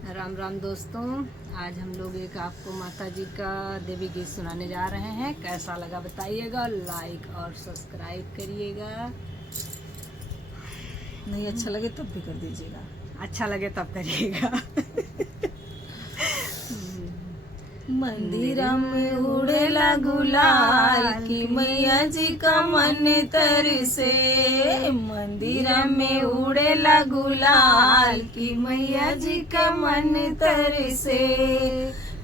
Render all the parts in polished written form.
राम राम दोस्तों, आज हम लोग एक आपको माता जी का देवी गीत सुनाने जा रहे हैं। कैसा लगा बताइएगा, लाइक और सब्सक्राइब करिएगा। नहीं अच्छा लगे तब भी कर दीजिएगा। अच्छा लगे तब करिएगा। मंदिरा में उड़ेला गुलाल की मैया जी का मन तरसे। मंदिरा में उड़ेला गुलाल की मैया जी का मन तरसे।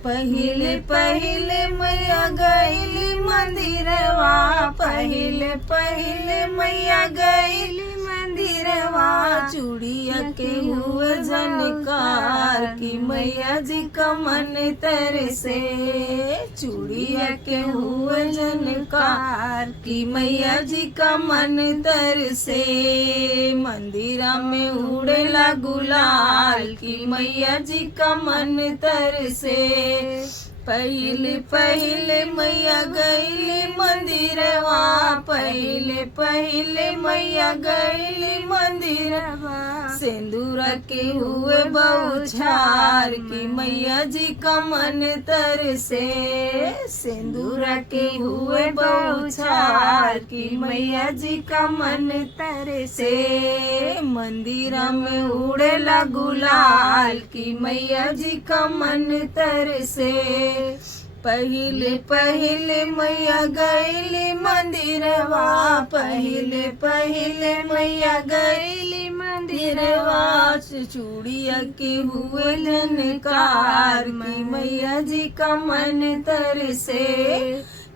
पहिले पहिले मैया गईली मंदिरवा, पहिले पहिले मैया गईली मंदिरवा। चूड़िया के हुए झनकार की मैया जी का मन तरसे। चूड़िया के हुए झनकार की मैया जी का मन तरसे। मंदिरा में उड़ेला गुलाल की मैया जी का मन तरसे। पहिले पहिले मैया गईली मंदिरवा, पहिले पहिले मैया गईली मंदिरवा। सिंदूरा के हुए बौछार की मैया जी का मन तरसे। सिंदूरा के हुए बौछार की मैया जी का मन तरसे। मंदिरा में उड़ेला गुलाल की मैया जी का मन तरसे। पहिले पहिले मैया गईली मंदिरवा, पहिले पहिले मैया गईली मंदिरवा। चूड़िया के हुए झनकार की मैया जी का मन तरसे।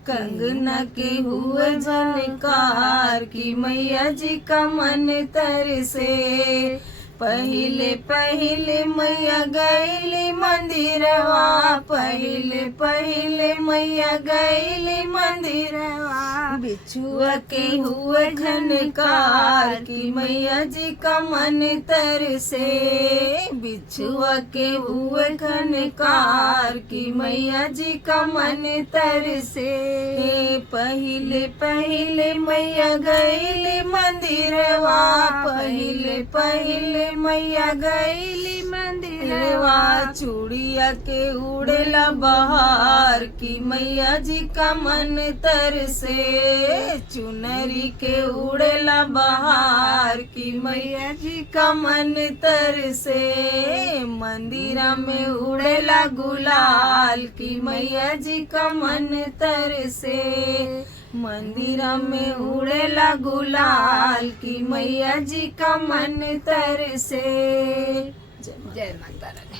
कंगना के हुए झनकार की मैया जी का मन तरसे। पहिले पहिले मैया गईली मंदिरवा, पहिले पहिले मैया गईली मंदिरवा। बिछुआ के हुए झनकार की मैया जी का मन तरसे। बिछुआ के हुए झनकार की मैया जी का मन तरसे। पहिले पहिले मैया गईली मंदिरवा, पहिले पहिले मैया गईली मंदिरवा। चूड़िया के उड़ेला बहार की मैया जी का मन तरसे। चुनरी के उड़ेला बहार की मैया जी का मन तरसे। मंदिरा में उड़ेला गुलाल की मैया जी का मन तरसे। मंदिरा में उड़ेला गुलाल की मैया जी का मन तरसे। जय माता रानी।